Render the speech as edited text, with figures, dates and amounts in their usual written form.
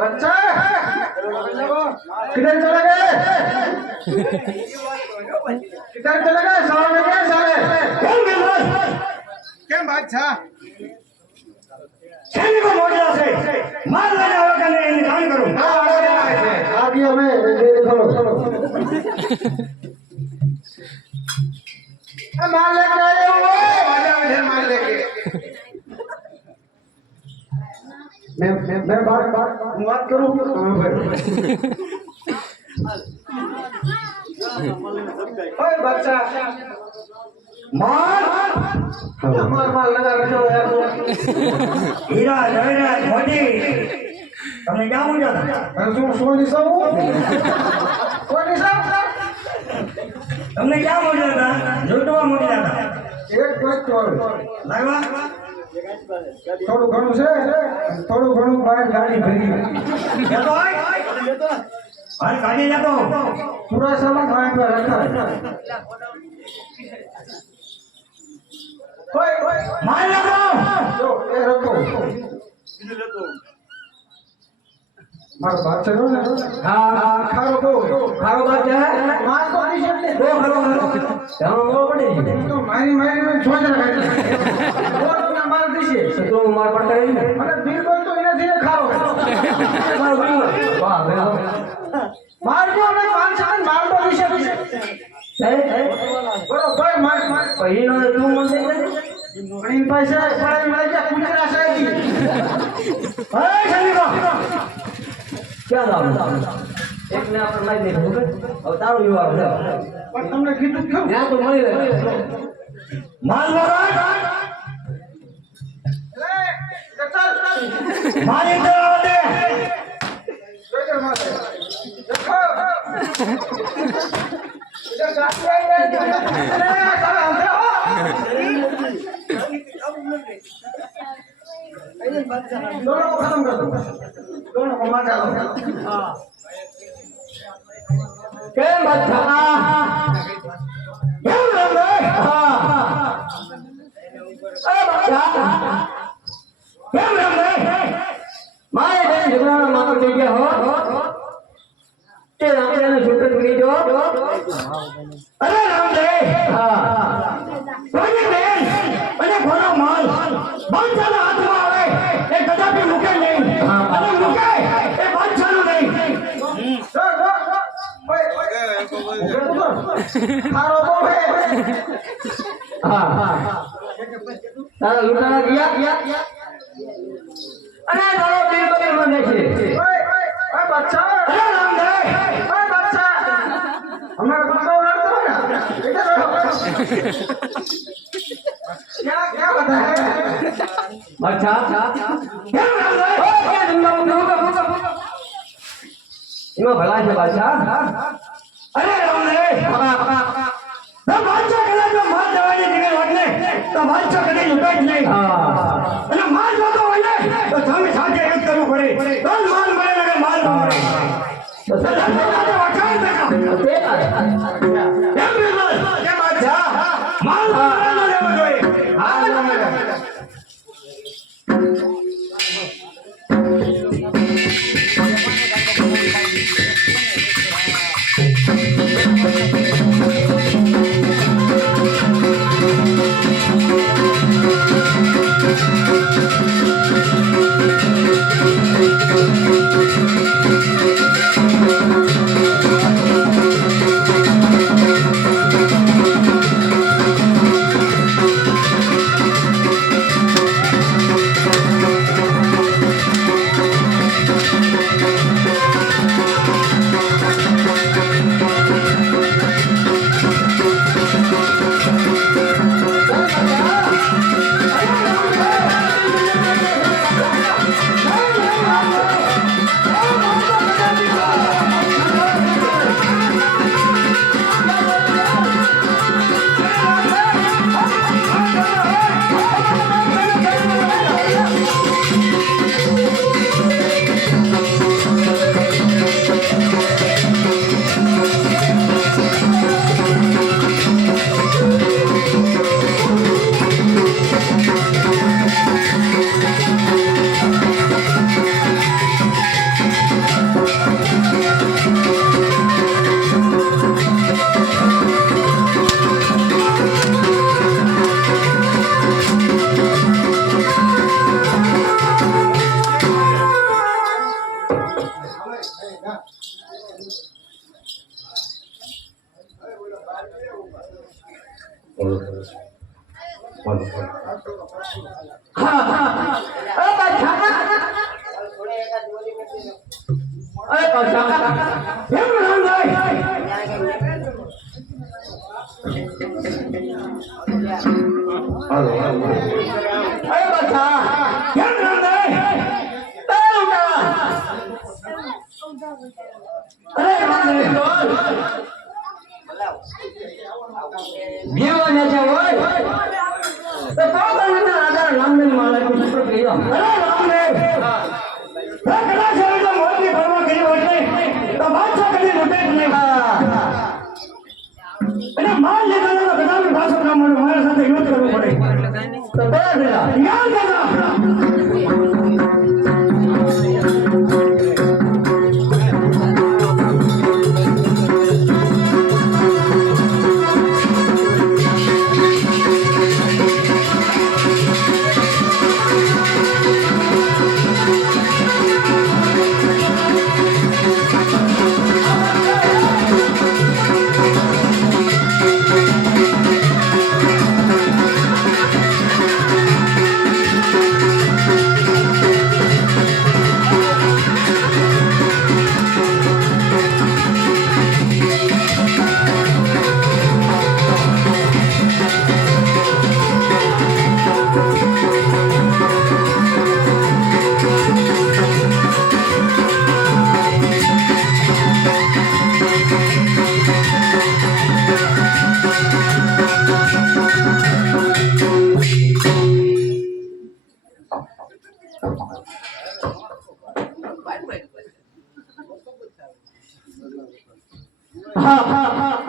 बच्चा किधर चले गए किधर चले गए सामने क्या साले क्या बादशाह सैनिक को मोड़ से मार लेने वाला का नहीं निकाल करो आगे हमें देखो मार लेके आए हो इधर मार लेके मैं बात करूं ओए बच्चा मार लगा रखो यार हीरा जवेरा मोदी तुमने क्या मुझे सोनी साहब तुमने क्या मुझे था झूठवा मुझे था एक बात तो लगवा થોડું ઘણું છે થોડું ઘણું બહાર ગાડી ભરી જતો હોય હાલ કાઢી જતો પૂરા સામાન વાય પર રખા ઓય માર લગો જો એ રખો મારો બાપ છે ને હા ખારો બાપ છે માર તો નહીં એટલે ઓ ખારો જાણો પડે તો મારી છોડ રાખે માર દીશે તો માર પડતા નહીં મને બિલ બોલ તો એના ધીરે ખાઓ વાહ માર જો ને 5 માર તો દીશે બરોબર માર પહેલો તું મને પણ પૈસા પડાઈ મળે કે કુતરા સાહેબ હે સલીમો क्या नाम एक ने अपन मारी देखो अब तारो युवा है पर तुमने कीधું क्यों या तो मળી રહે मार लगा ले चल मारी दे दे इधर मार देखो इधर गाड़ी आई है अरे साला अंदर हो दोनों को खत्म कर दो दोनों को मार डालो हां के बच्चा क्या रे हां अरे बच्चा क्या रे मारे बहन झगड़ा मार दे गया हो तेरा मेरा छोटे बनी जो अरे राम दे हां कोई बहन अरे खोलो माल बहुत ज्यादा हाथ में आवे एक कदापि मुके नहीं अरे मुके ए बहुत चालू नहीं मारो बोले हां तारा लुटाना दिया अरे तारो दिल बदल में देखिए ओए बच्चा अरे राम दे ओए बच्चा हमारा बाबा लड़ता है ना इधर क्या बता है अच्छा क्या इमा भला है बादशाह अरे राम रे तो बादशाह कला जो मार दवाने जगह लगने तो बादशाह कदे लुटाई नहीं हां अरे मार जो तो होले तो सामने साथे एक करू पड़े तो मार मरे लगे मार मरे तो सदा सदा वकाल तक ते क्या बादशाह मार मरे ले बजोए हां जीवनाच्या वर तर पावसाळ्याचा आधार रामदेव मला पुष्प केलं अरे रामदेव कलाशाळेच्या मोठी परवा केली होते तर बादशाह कधी लुटेत नाही અને માલ લેવાનો બધાને પાછો કામ મળે મારા સાથે યુદ્ધ કરવું પડે તો બરાબર યાદ હા